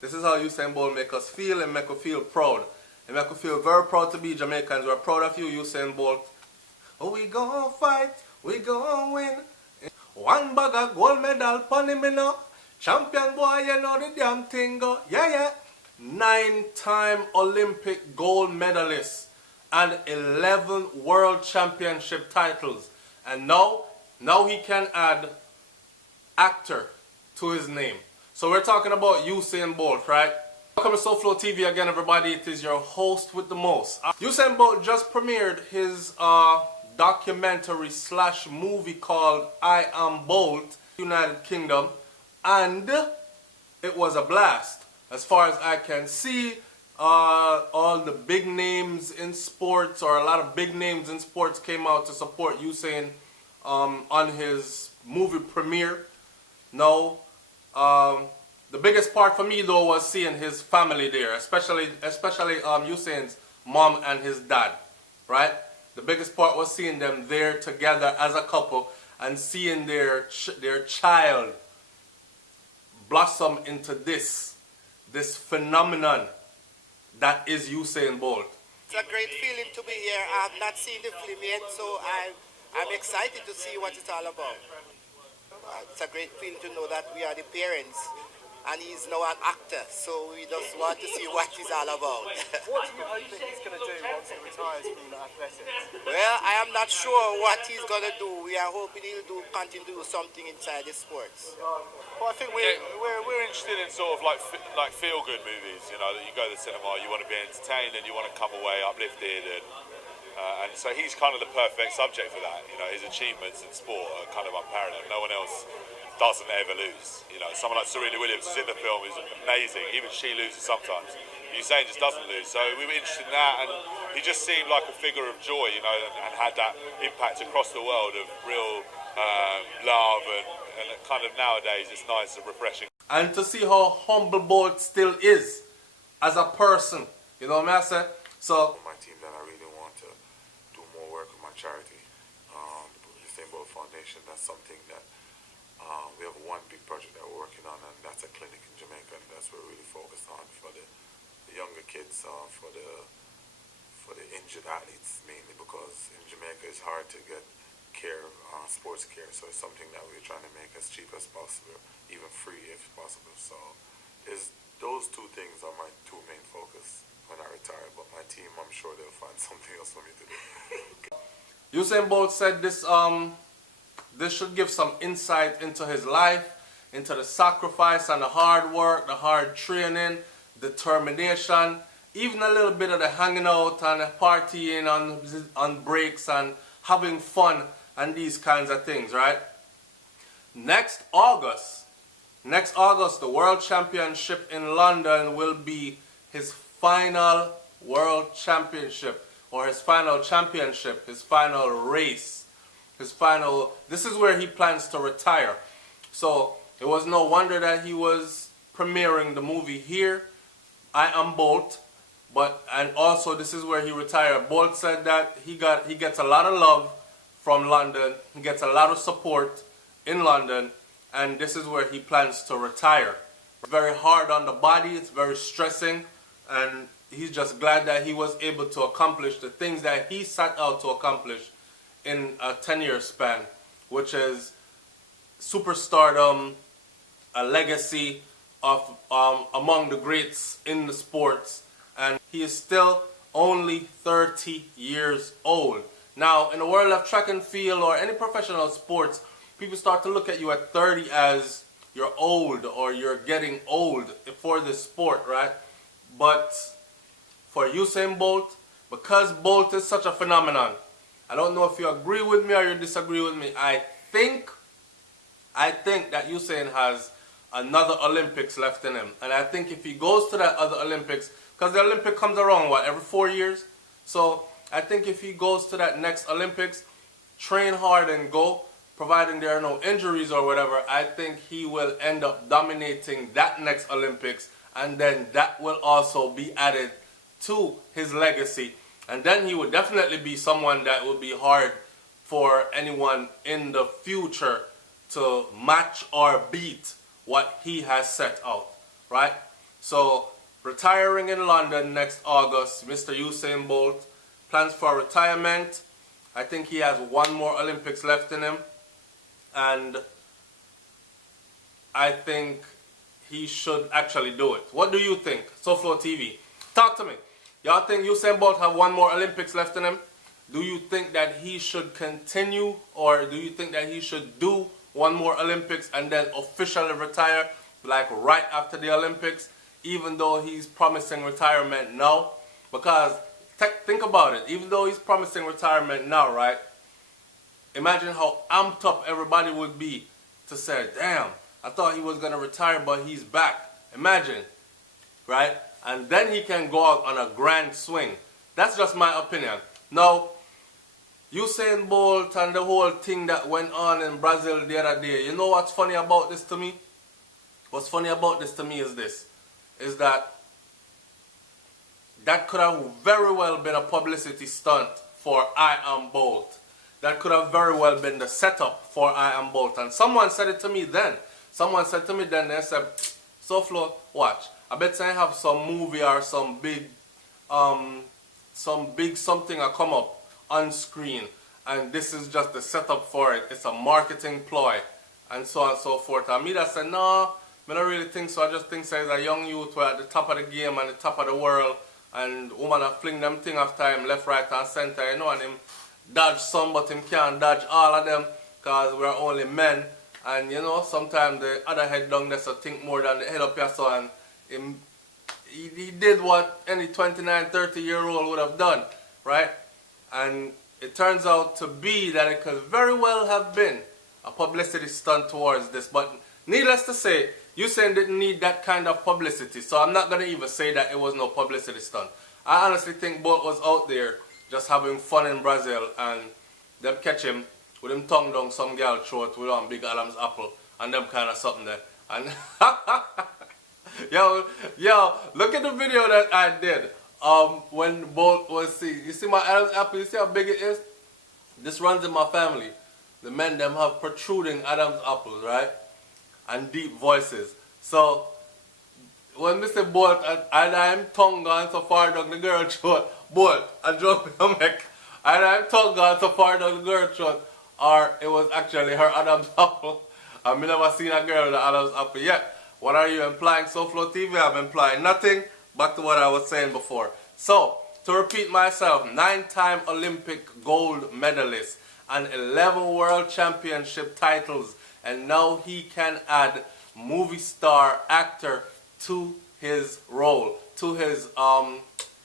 This is how USAIN Bolt make us feel and make us feel proud. And make us feel very proud to be Jamaicans. We're proud of you, USAIN Bolt. Oh, we gonna fight, we gonna win. One bag of gold medal pon him, you know. Champion boy, you know the damn thing go. Yeah, yeah. 9-time Olympic gold medalist and 11 world championship titles. And now he can add actor to his name. So we're talking about USAIN Bolt, right? Welcome to SouFLoTV again, everybody. It is your host with the most. USAIN Bolt just premiered his documentary / movie called I Am Bolt, United Kingdom, and it was a blast. As far as I can see, all the big names in sports, or a lot of big names in sports, came out to support USAIN on his movie premiere. Now, the biggest part for me though was seeing his family there, especially USAIN's mom and his dad, right? The biggest part was seeing them there together as a couple and seeing their child blossom into this phenomenon that is USAIN Bolt. It's a great feeling to be here. I have not seen the film yet, so I'm excited to see what it's all about. It's a great feeling to know that we are the parents, and he's now an actor, so we just want to see what he's all about. What do you hope that he's going to do once he retires from athletics? Well, I am not sure what he's going to do. We are hoping he'll continue to do something inside the sports. Well, I think we're interested in sort of like feel-good movies, you know, that you go to the cinema, you want to be entertained and you want to come away uplifted, and so he's kind of the perfect subject for that. You know, his achievements in sport are kind of unparalleled. No one else doesn't ever lose. You know, someone like Serena Williams is in the film, is amazing. Even she loses sometimes. USAIN just doesn't lose. So we were interested in that, and he just seemed like a figure of joy, you know, and had that impact across the world of real love, and kind of nowadays it's nice and refreshing. And to see how humble Bolt still is as a person, you know what I say? So my team that I really want to do more work with my charity, the USAIN Bolt Foundation. That's something that we have one big project that we're working on, and that's a clinic in Jamaica, and that's what we're really focused on for the younger kids, for the injured athletes mainly, because in Jamaica it's hard to get care, sports care, so it's something that we're trying to make as cheap as possible, even free if possible. So those two things are my two main focus when I retire, but my team, I'm sure they'll find something else for me to do. USAIN Bolt said this should give some insight into his life, into the sacrifice and the hard work, the hard training, determination, even a little bit of the hanging out and the partying on breaks and having fun and these kinds of things, right? Next August, the World Championship in London will be his final World Championship, or his final championship, his final race. This is where he plans to retire. So it was no wonder that he was premiering the movie here, I Am Bolt, and also this is where he retired. Bolt said that he gets a lot of love from London, he gets a lot of support in London, and this is where he plans to retire. It's very hard on the body, it's very stressing, and he's just glad that he was able to accomplish the things that he set out to accomplish in a 10-year span, which is superstardom, a legacy of among the greats in the sports, and he is still only 30 years old. Now, in the world of track and field or any professional sports, people start to look at you at 30 as you're old or you're getting old for this sport, right? But for Usain Bolt, because Bolt is such a phenomenon, I don't know if you agree with me or you disagree with me. I think that Usain has another Olympics left in him. And I think if he goes to that other Olympics, because the Olympic comes around, what, every 4 years? So I think if he goes to that next Olympics, train hard and go, providing there are no injuries or whatever, I think he will end up dominating that next Olympics, and then that will also be added to his legacy. And then he would definitely be someone that would be hard for anyone in the future to match or beat what he has set out, right? So, retiring in London next August, Mr. Usain Bolt plans for retirement. I think he has one more Olympics left in him. And I think he should actually do it. What do you think? SouFLoTV, talk to me. Y'all think Usain Bolt have one more Olympics left in him? Do you think that he should continue, or do you think that he should do one more Olympics and then officially retire, like right after the Olympics, even though he's promising retirement now? Because think about it, even though he's promising retirement now, right? Imagine how amped up everybody would be to say, damn, I thought he was going to retire, but he's back. Imagine, right? And then he can go out on a grand swing. That's just my opinion. Now, Usain Bolt and the whole thing that went on in Brazil the other day, you know what's funny about this to me? What's funny about this to me is this, is that could have very well been a publicity stunt for I Am Bolt. That could have very well been the setup for I Am Bolt. And someone said it to me then. Someone said to me then, they said, SouFlo, watch, I bet I have some movie or some big something will come up on screen, and this is just the setup for it. It's a marketing ploy, and so on and so forth. And me that said, no, I don't really think so. I just think so it's a young youth who are at the top of the game and the top of the world, and woman are fling them thing after him left, right, and center, you know, and him dodge some, but him can't dodge all of them, because we're only men. And you know, sometimes the other head down there so think more than the head up here, so, and he did what any 29, 30-year-old would have done, right? And it turns out to be that it could very well have been a publicity stunt towards this. But needless to say, Usain didn't need that kind of publicity, so I'm not going to even say that it was no publicity stunt. I honestly think Bolt was out there just having fun in Brazil, and them catch him with him tongue down some girl throat with on big Adam's apple and them kind of something there. And yo, look at the video that I did when Bolt was you see my Adam's apple, you see how big it is? This runs in my family. The men them have protruding Adam's apples, right? And deep voices. So when Mr. Bolt and I'm tongue gone so far down the girl throat, Bolt, I drop your neck, and I'm tongue gone so far down the girl throat, or it was actually her Adam's apple. I've never seen a girl with an Adam's apple yet. What are you implying, SouFLoTV? I'm implying nothing. Back to what I was saying before. So, to repeat myself, 9-time Olympic gold medalist and 11 world championship titles, and now he can add movie star actor to his role, to his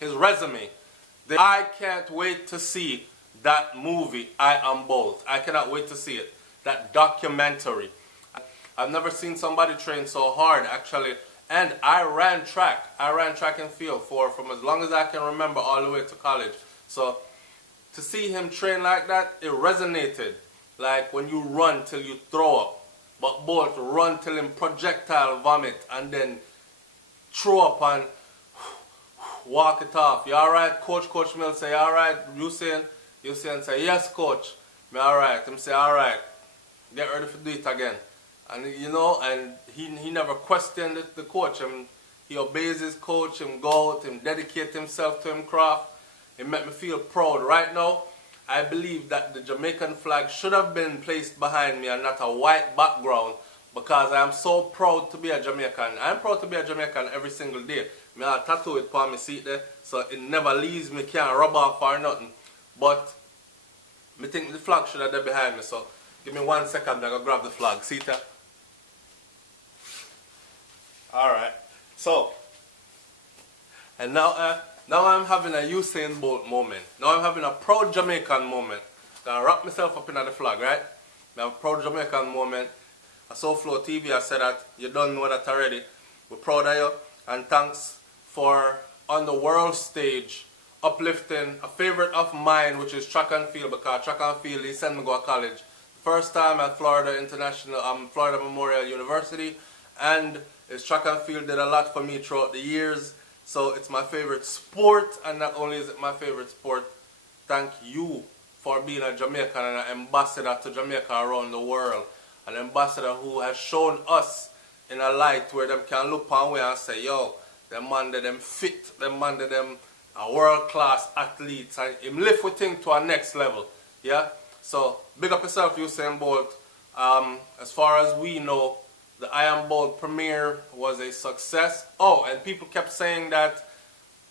resume. I can't wait to see that movie, I Am Bolt. I cannot wait to see it. That documentary. I've never seen somebody train so hard, actually. And I ran track. I ran track and field from as long as I can remember all the way to college. So to see him train like that, it resonated. Like when you run till you throw up. But Bolt run till him projectile vomit and then throw up and walk it off. You alright, coach? Coach Mill say, alright, Usain say, yes, coach. Me alright. Him say, alright. Get ready to do it again. And you know, and he never questioned the coach. He obeys his coach, him go out, him dedicate himself to him craft. It made me feel proud. Right now, I believe that the Jamaican flag should have been placed behind me and not a white background, because I am so proud to be a Jamaican. I'm proud to be a Jamaican every single day. I have a tattoo it on my seat there, so it never leaves me, can't rub off or nothing. But I think the flag should have been behind me, so give me 1 second, I go grab the flag. See that? Alright, so, and now I'm having a Usain Bolt moment. Now I'm having a proud Jamaican moment. I wrap myself up in the flag, right? I have a proud Jamaican moment. I SouFLoTV, I said that, you don't know that already. We're proud of you, and thanks for, on the world stage, uplifting a favorite of mine, which is track and field, because track and field, he sent me to go to college. First time at Florida Memorial University, and his track and field did a lot for me throughout the years. So it's my favorite sport, and not only is it my favorite sport, thank you for being a Jamaican and an ambassador to Jamaica around the world. An ambassador who has shown us in a light where them can look on way and say, yo, Them man they them fit. Them man they them world-class athletes. And him lift with thing to a next level. Yeah? So, big up yourself, Usain Bolt. As far as we know, the Iron Bolt premiere was a success. Oh, and people kept saying that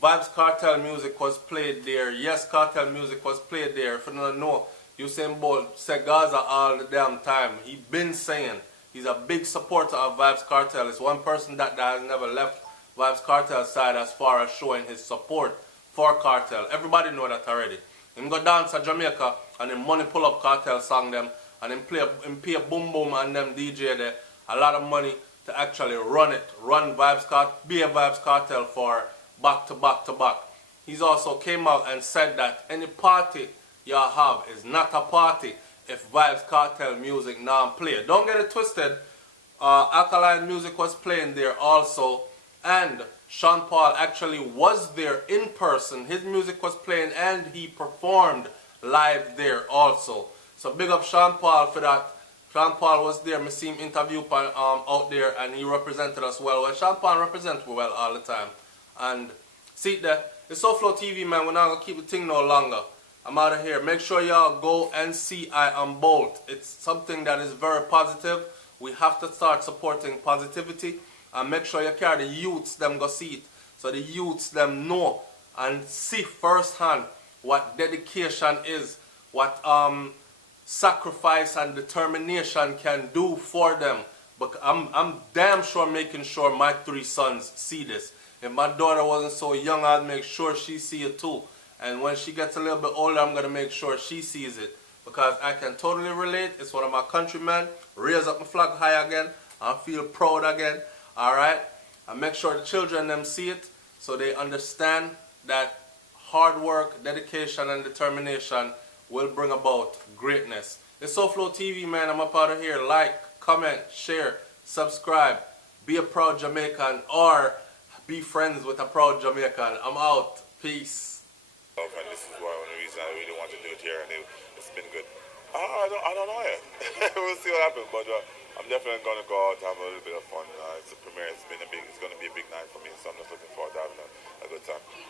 Vibes Cartel music was played there. Yes, Cartel music was played there. If you don't know, Usain Bolt said Gaza all the damn time. He been saying he's a big supporter of Vibes Cartel. It's one person that has never left Vibes Cartel side as far as showing his support for Cartel. Everybody know that already. Him go dance at Jamaica and him money pull up Cartel song them and him pay a boom boom and them DJ there a lot of money to actually run Vibes Cartel, be a Vibes Cartel for back to back to back. He's also came out and said that any party y'all have is not a party if Vibes Cartel music not play. Don't get it twisted. Alkaline music was playing there also, and Sean Paul actually was there in person. His music was playing and he performed live there also. So big up Sean Paul for that. Sean Paul was there. I see him interview out there and he represented us well. Well, Sean Paul represents well all the time. And see there, it's SouFLoTV, man. We're not going to keep the thing no longer. I'm out of here. Make sure y'all go and see I Am Bolt. It's something that is very positive. We have to start supporting positivity. And make sure you carry the youths them go see it. So the youths them know and see firsthand what dedication is. What sacrifice and determination can do for them. But I'm damn sure making sure my 3 sons see this. If my daughter wasn't so young, I'd make sure she see it too. And when she gets a little bit older, I'm going to make sure she sees it. Because I can totally relate. It's one of my countrymen. Raise up my flag high again. I feel proud again. Alright? And make sure the children them see it so they understand that hard work, dedication, and determination will bring about greatness. It's SouFLoTV, man. I'm up out of here. Like, comment, share, subscribe. Be a proud Jamaican or be friends with a proud Jamaican. I'm out. Peace. And this is one of the reasons I really want to do it here, and it's been good. I don't know yet. We'll see what happens, but I'm definitely going to go out and have a little bit of fun. It's a premiere. It's going to be a big night for me, so I'm just looking forward to having a good time.